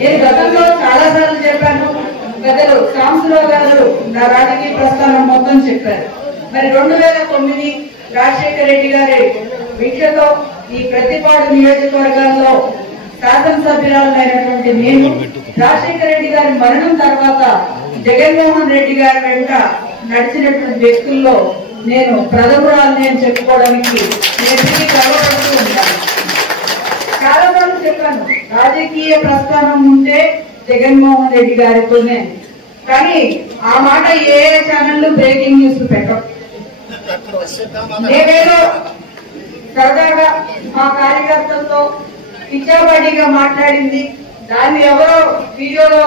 నేను గతంలో చాలా సార్లు చెప్పాను. పెద్దలు సాంబశివరావు గారు నా రాజకీయ ప్రస్థానం మొత్తం చెప్పారు. మరి 2009 రాజశేఖర రెడ్డి గారి వీక్షతో ఈ ప్రతిపాడు నియోజకవర్గాల్లో శాసనసభ్యురాలైనటువంటి నేను రాజశేఖర రెడ్డి గారి మరణం తర్వాత జగన్మోహన్ రెడ్డి గారి వెంట నడిచినటువంటి వ్యక్తుల్లో నేను ప్రథమురాలని అని చెప్పుకోవడానికి నేను గర్వపడుతూ ఉంటాను. చాలా సార్లు చెప్పాను, రాజకీయ ప్రస్థానం ఉంటే జగన్మోహన్ రెడ్డి గారితోనే. కానీ ఆ మాట ఏ ఛానల్ బ్రేకింగ్ న్యూస్ పెట్టం. నేనేదో సరదాగా మా కార్యకర్తలతో పిచ్చాపాటిగా మాట్లాడింది, దాన్ని ఎవరో వీడియోలో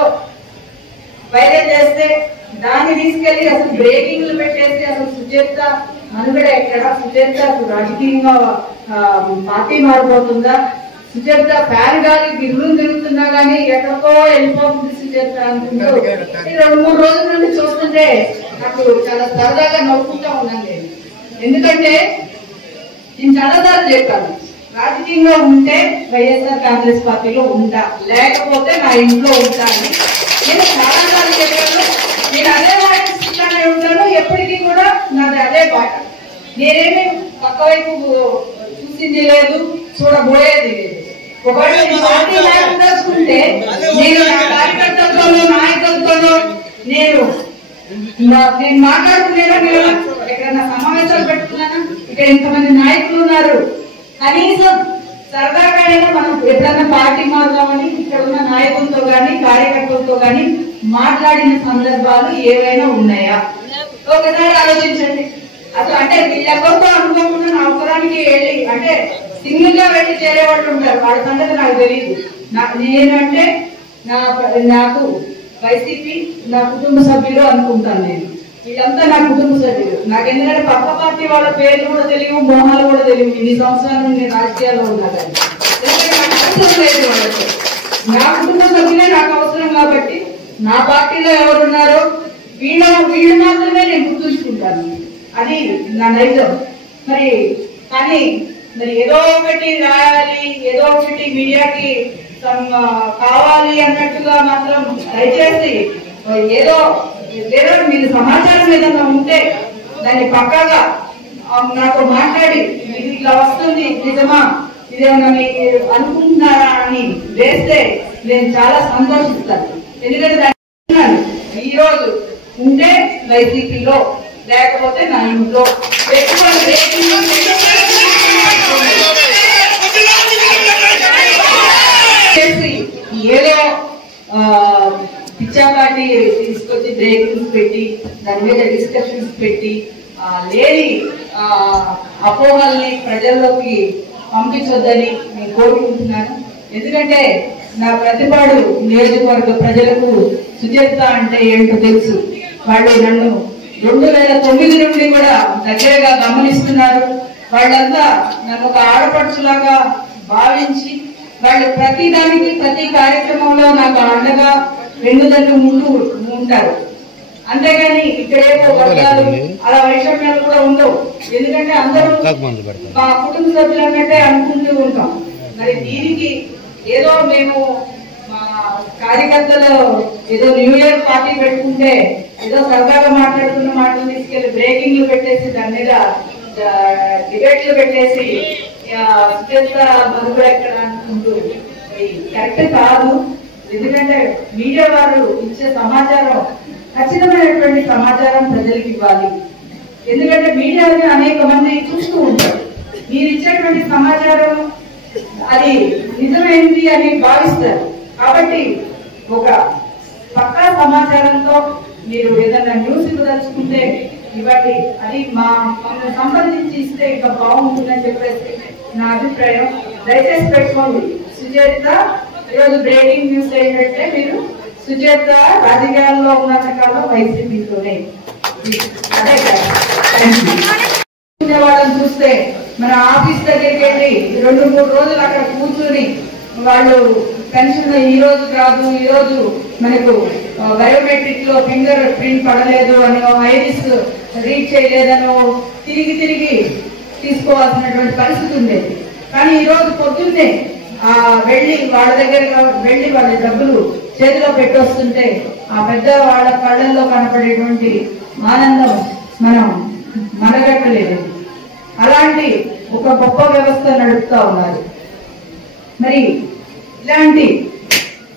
వైరల్ చేస్తే దాన్ని తీసుకెళ్లి అసలు బ్రేకింగ్లు పెట్టేసి అసలు సుచరిత మనుగడ ఎక్కడ, సుచరిత రాజకీయంగా పార్టీ మారిపోతుందా, సుచరిత ఫ్యాన్ గాలి గిర్రులు తిరుగుతున్నా గానీ ఎక్కడికో వెళ్ళిపోతుంది సుచరిత అనుకుంటూ 2-3 రోజుల నుండి చూస్తుంటే నాకు చాలా సరదాగా నవ్వుకుంటా ఉన్నాను నేను. ఎందుకంటే నేను చాలాసార్లు చెప్పాను, రాజకీయంగా ఉంటే వైఎస్ఆర్ కాంగ్రెస్ పార్టీలో ఉంటా, లేకపోతే నా ఇంట్లో ఉంటా అని నేను చాలాసార్లు చెప్పాను. నేను అదే పాటిస్తానే ఉంటాను, ఎప్పటికీ కూడా నాది అదే పాట. నేనేమి పక్క వైపు చూసింది లేదు, చూడబోయేది లేదు. ఒకవేళ పార్టీ లేకుండా చూసుకుంటే నేను నా కార్యకర్తలతోనూ నాయకులతోనూ నేను మాట్లాడుతున్నానా, ఎక్కడన్నా సమావేశాలు పెట్టుకున్నానా, ఇక్కడ ఇంతమంది నాయకులు ఉన్నారు, కనీసం సరదాగానైనా మనం ఎప్పుడన్నా పార్టీ మారుదామని ఇక్కడ ఉన్న నాయకులతో గాని కార్యకర్తలతో గాని మాట్లాడిన సందర్భాలు ఏవైనా ఉన్నాయా? ఒకసారి ఆలోచించండి. అసలు అంటే వీళ్ళెవరితో అనుకోకుండా నా అవసరానికి వెళ్ళి అంటే సింగిల్ గా వెళ్ళి చేరే వాళ్ళు ఉంటారు, వాళ్ళ సంగతి నాకు తెలియదు. నేనంటే నాకు వైసీపీ నా కుటుంబ సభ్యులు అనుకుంటాను. నేను వీళ్ళంతా నా కుటుంబ సభ్యులు. నాకు ఎందుకంటే పక్క పార్టీ వాళ్ళ పేర్లు కూడా తెలియవు, మోహాలు కూడా తెలియవు. ఇన్ని సంవత్సరాలు నేను రాజకీయాల్లో ఉన్నా కానీ నాకు అవసరం లేదు వాళ్ళకి. నా కుటుంబ సభ్యులే నాకు అవసరం కాబట్టి నా పార్టీలో ఎవరున్నారో వీళ్ళు మాత్రమే నేను గుర్తుంచుకుంటాను. అది నా నైజం. కానీ ఏదో ఒకటి రాయాలి, ఏదో ఒకటి మీడియాకి కావాలి అన్నట్టుగా మాత్రం దయచేసి ఏదో మీరు సమాచారం ఏదైనా ఉంటే దాన్ని పక్కాగా నాతో మాట్లాడి ఇది ఇలా వస్తుంది నిజమా, ఇదేమన్నా మీరు అనుకుంటున్నారా అని వేస్తే నేను చాలా సంతోషిస్తాను. ఎందుకంటే దాన్ని ఈ రోజు ఉంటే వైసీపీలో, లేకపోతే నా ఇంట్లో ఏదో పిచ్చాపాటి తీసుకొచ్చి బ్రేకింగ్స్ పెట్టి దాని మీద డిస్కషన్స్ పెట్టి లేని అపోహల్ని ప్రజల్లోకి పంపించొద్దని నేను కోరుకుంటున్నాను. ఎందుకంటే నా ప్రతిపాడు నియోజకవర్గ ప్రజలకు సుచరిత అంటే ఏంటో తెలుసు. వాళ్ళు నన్ను 2009 నుండి కూడా దగ్గరగా గమనిస్తున్నారు. వాళ్ళంతా నన్ను ఒక ఆడపడుచులాగా భావించి వాళ్ళు ప్రతి దానికి ప్రతి కార్యక్రమంలో నాకు అండగా వెన్నుదన్ను ముందు ఉంటారు. అంతేగాని ఇక్కడేమో వర్గాలు అలా వైషమ్యాలు కూడా ఉండవు. ఎందుకంటే అందరూ మా కుటుంబ సభ్యులు అన్నట్టే అనుకుంటూ ఉంటాం. మరి దీనికి ఏదో మేము మా కార్యకర్తలు ఏదో న్యూ ఇయర్ పార్టీ పెట్టుకుంటే ఏదో సరదాగా మాట్లాడుకున్న మాటలు తీసుకెళ్లి బ్రేకింగ్లు పెట్టేసి దాని మీద డిబేట్లు పెట్టేసి మనుగడ ఎక్కడ అనుకుంటూ కరెక్ట్ కాదు. ఎందుకంటే మీడియా వారు ఇచ్చే సమాచారం ఖచ్చితమైనటువంటి సమాచారం ప్రజలకు ఇవ్వాలి. ఎందుకంటే మీడియాని అనేక మంది చూస్తూ ఉంటారు. మీరు ఇచ్చేటువంటి సమాచారం అది నిజమైంది అని భావిస్తారు. కాబట్టి ఒక పక్కా సమాచారంతో మీరు ఏదైనా న్యూస్ ఇవ్వదలుచుకుంటే ఇవ్వండి. అది మమ్మల్ని సంబంధించి ఇస్తే ఇంకా బాగుంటుందని చెప్పేసి నా అభిప్రాయం. దయచేసి పెట్టుకోండి. సుచరిత ఈరోజు బ్రేకింగ్ న్యూస్ ఏంటంటే మీరు సుచరిత రాజకీయాల్లో ఉన్న కాలం వైసీపీతోనే అదే వాళ్ళని చూస్తే మన ఆఫీస్ దగ్గరికి వెళ్ళి 2-3 రోజులు అక్కడ కూర్చుని వాళ్ళు పెన్షన్ ఈ రోజు కాదు, ఈ రోజు మనకు బయోమెట్రిక్ లో ఫింగర్ ప్రింట్ పడలేదు అనో, ఐరిస్ రీడ్ చేయలేదనో తిరిగి తీసుకోవాల్సినటువంటి పరిస్థితి ఉండేది. కానీ ఈ రోజు పొద్దున్నే వెళ్ళి వాళ్ళ దగ్గర వెళ్ళి వాళ్ళ డబ్బులు చేతిలో పెట్టొస్తుంటే ఆ పెద్ద వాళ్ళ కళ్ళల్లో కనపడేటువంటి ఆనందం మనం మనగట్టలేదు. అలాంటి ఒక గొప్ప వ్యవస్థ నడుపుతా ఉన్నారు. మరి ఇలాంటి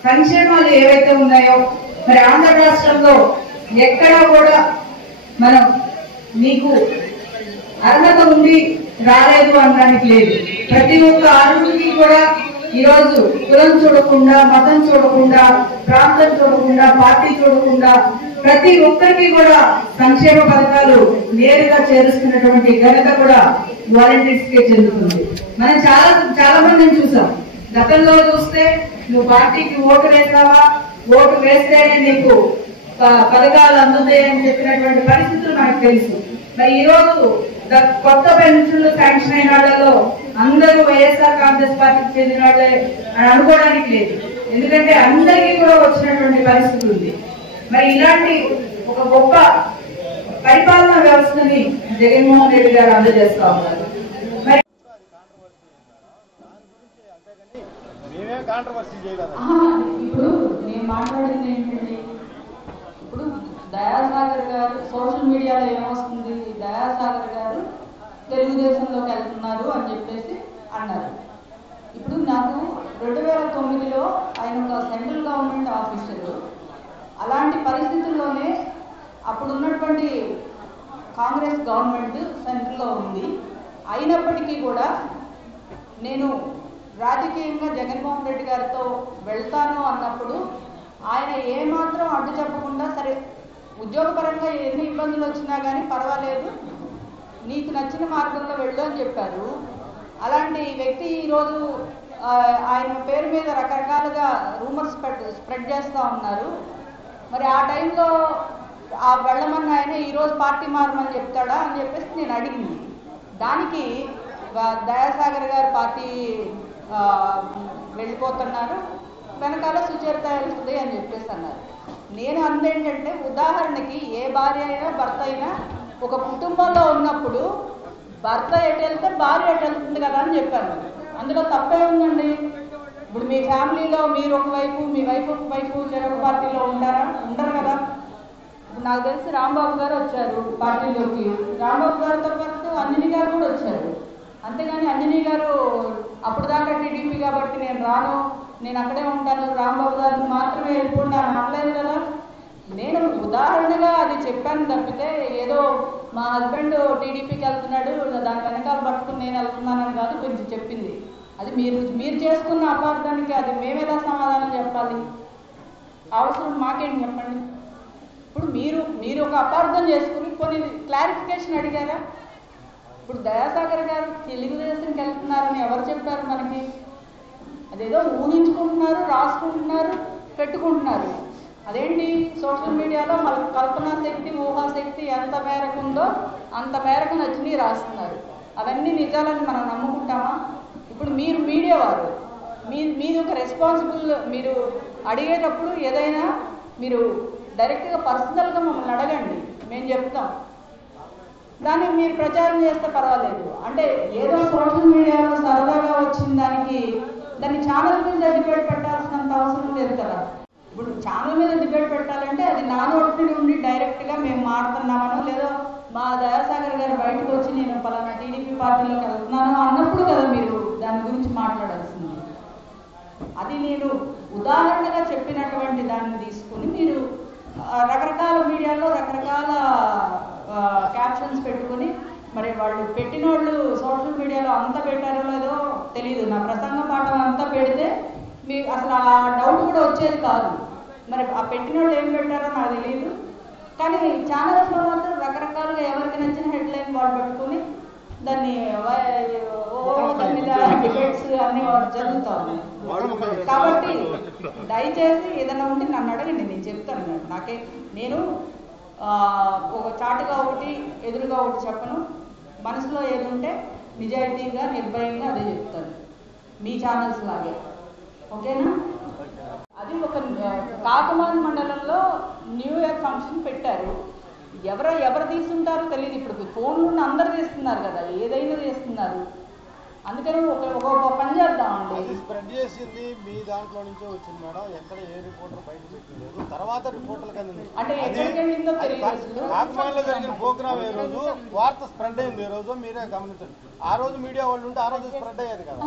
సంక్షేమాలు ఏవైతే ఉన్నాయో మరి ఆంధ్ర రాష్ట్రంలో ఎక్కడా కూడా మనం నీకు అర్హత ఉంది రాలేదు అనడానికి లేదు. ప్రతి ఒక్క అర్హుడికి కూడా ఈరోజు కులం చూడకుండా, మతం చూడకుండా, ప్రాంతం చూడకుండా, పార్టీ చూడకుండా ప్రతి ఒక్కరికి కూడా సంక్షేమ పథకాలు నేరుగా చేరుస్తున్నటువంటి ఘనత కూడా వాలంటీర్స్ కే చెందుతుంది. మనం చాలా మందిని చూసాం. గతంలో చూస్తే నువ్వు పార్టీకి ఓటు వేస్తావా, ఓటు వేస్తేనే నీకు పథకాలు అందుతాయని చెప్పినటువంటి పరిస్థితులు మనకు తెలుసు. మరి ఈ రోజు కొత్త పెన్షన్లు శాంక్షన్ అయిన వాళ్ళలో అందరూ వైఎస్ఆర్ కాంగ్రెస్ పార్టీకి చెందిన వాళ్ళే అని అనుకోవడానికి లేదు. ఎందుకంటే అందరికీ కూడా వచ్చినటువంటి పరిస్థితి ఉంది. మరి ఇలాంటి ఒక గొప్ప పరిపాలనా వ్యవస్థని జగన్మోహన్ రెడ్డి గారు అందజేస్తా ఉన్నారు. మరి ఇప్పుడు నేను మాట్లాడింది ఏంటంటే, ఇప్పుడు దయాసాగర్ గారు సోషల్ మీడియాలో ఏమొస్తుంది, దయాసాగర్ గారు తెలుగుదేశంలోకి వెళ్తున్నారు అని చెప్పేసి అన్నారు. ఇప్పుడు నాకు 2009లో ఆయన ఒక సెంట్రల్ గవర్నమెంట్ ఆఫీసరు. అలాంటి పరిస్థితుల్లోనే అప్పుడున్నటువంటి కాంగ్రెస్ గవర్నమెంట్ సెంట్రల్లో ఉంది. అయినప్పటికీ కూడా నేను రాజకీయంగా జగన్మోహన్ రెడ్డి గారితో వెళ్తాను అన్నప్పుడు ఆయన ఏమాత్రం అడ్డు చెప్పకుండా, సరే ఉద్యోగపరంగా ఎన్ని ఇబ్బందులు వచ్చినా కానీ పర్వాలేదు, నీకు నచ్చిన మార్గంలో వెళ్ళు అని చెప్పారు. అలాంటి వ్యక్తి ఈరోజు ఆయన పేరు మీద రకరకాలుగా రూమర్స్ స్ప్రెడ్ చేస్తూ ఉన్నారు. మరి ఆ టైంలో ఆ వెళ్ళమన్న ఆయన ఈరోజు పార్టీ మారమని చెప్తాడా అని చెప్పేసి నేను అడిగింది. దానికి దయాసాగర్ గారు పార్టీ వెళ్ళిపోతున్నారు, వెనకాల సుచరిత వెళ్తుంది అని చెప్పేసి అన్నారు. నేను అందేంటంటే, ఉదాహరణకి ఏ భార్య అయినా భర్త అయినా ఒక కుటుంబంలో ఉన్నప్పుడు భర్త ఎటు వెళ్తే భార్య ఎటు వెళ్తుంది కదా అని చెప్పాను. అందులో తప్పే ఉందండి. ఇప్పుడు మీ ఫ్యామిలీలో మీరు ఒకవైపు, మీ వైపు ఒకవైపు చెరొక పార్టీలో ఉండరు కదా. ఇప్పుడు నాకు తెలిసి రాంబాబు గారు వచ్చారు పార్టీలోకి, రాంబాబు గారితో పాటు అంజనీ గారు కూడా వచ్చారు. అంతేగాని అంజనీ గారు అప్పుడు దాకా టీడీపీ కాబట్టి నేను రాను, నేను అక్కడే ఉంటాను, రాంబాబు గారిని మాత్రమే వెళ్ళిపోండి అని అనలేదు కదా. నేను ఉదాహరణగా అది చెప్పాను తప్పితే ఏదో మా హస్బెండ్ టీడీపీకి వెళ్తున్నాడు దాని వెనకాల పట్టుకుని నేను వెళ్తున్నానని కాదు కొంచెం చెప్పింది. అది మీరు చేసుకున్న అపార్థానికి అది మేమేలా సమాధానం చెప్పాలి? అవసరం మాకేంటి చెప్పండి. ఇప్పుడు మీరు ఒక అపార్థం చేసుకుని కొన్ని క్లారిఫికేషన్ అడిగారా? ఇప్పుడు దయాసాగర్ గారు తెలుగుదేశంకి వెళ్తున్నారని ఎవరు చెప్పారు మనకి? అదేదో ఊహించుకుంటున్నారు, రాసుకుంటున్నారు, పెట్టుకుంటున్నారు. అదేంటి సోషల్ మీడియాలో మన కల్పనా శక్తి, ఊహాశక్తి ఎంత మేరకు ఉందో అంత మేరకు నచ్చినవి రాస్తున్నారు. అవన్నీ నిజాలని మనం నమ్ముకుంటామా? ఇప్పుడు మీరు మీడియా వారు, మీది ఒక రెస్పాన్సిబుల్. మీరు అడిగేటప్పుడు ఏదైనా మీరు డైరెక్ట్గా పర్సనల్గా మమ్మల్ని అడగండి, మేము చెప్తాం. దాన్ని మీరు ప్రచారం చేస్తే పర్వాలేదు. అంటే ఏదో సోషల్ మీడియాలో సరదాగా వచ్చిన దాన్ని ఛానల్ మీద డిబేట్ పెట్టాల్సినంత అవసరం లేదు కదా. ఇప్పుడు ఛానల్ మీద డిబేట్ పెట్టాలంటే అది నా నోటి నుండి డైరెక్ట్గా మేము మాడుతున్నామనో, లేదో మా దయాసాగర్ గారు బయటకు వచ్చి నేను పలానా టీడీపీ పార్టీలోకి వెళ్తున్నాను అన్నప్పుడు కదా మీరు దాని గురించి మాట్లాడాల్సింది. అది నేను ఉదాహరణగా చెప్పినటువంటి దాన్ని తీసుకుని మీరు రకరకాల మీడియాలో రకరకాల క్యాప్షన్స్ పెట్టుకుని, మరి వాళ్ళు పెట్టిన వాళ్ళు సోషల్ మీడియాలో అంతా పెట్టారో లేదో తెలియదు. నా ప్రసంగ పాఠం అంతా పెడితే మీకు అసలు ఆ డౌట్ కూడా వచ్చేది కాదు. మరి ఆ పెట్టిన వాళ్ళు ఏం పెట్టారో నాకు తెలియదు. కానీ ఛానల్స్లో మాత్రం రకరకాలుగా ఎవరికి నచ్చిన హెడ్లైన్ వాళ్ళు పెట్టుకుని దాన్ని దాని మీద డిబేట్స్ అన్ని జరుగుతూ ఉన్నాయి. కాబట్టి దయచేసి ఏదైనా ఉంటే నన్ను అడగండి, నేను చెప్తాను. నేను ఒక చాటుగా ఒకటి ఎదురుగా ఒకటి చెప్పను. మనసులో ఏది ఉంటే నిజాయితీగా నిర్భయంగా అదే చెప్తాను, మీ ఛానల్స్ లాగే. ఓకేనా? అది ఒక కాకమాన్ మండలంలో న్యూ ఇయర్ ఫంక్షన్ పెట్టారు. ఎవరు తీసుకుంటారో తెలియదు. ఇప్పుడు ఫోన్లు అందరు తీస్తున్నారు కదా, ఏదైనా తీస్తున్నారు. అందుకని ఒక పని చేద్దామండి. అది స్ప్రెడ్ చేసింది మీ దాంట్లో నుంచే వచ్చింది మేడం. ఎక్కడ ఏ రిపోర్టర్ బయట పెట్టలేదు, తర్వాత రిపోర్టర్లకు అందింది. కాకినాడలో జరిగిన ప్రోగ్రామ్ ఏ రోజు వార్త స్ప్రెడ్ అయింది, ఏ రోజు మీరే గమనించండి. ఆ రోజు మీడియా వాళ్ళు ఉంటే ఆ రోజు స్ప్రెడ్ అయ్యేది కదా.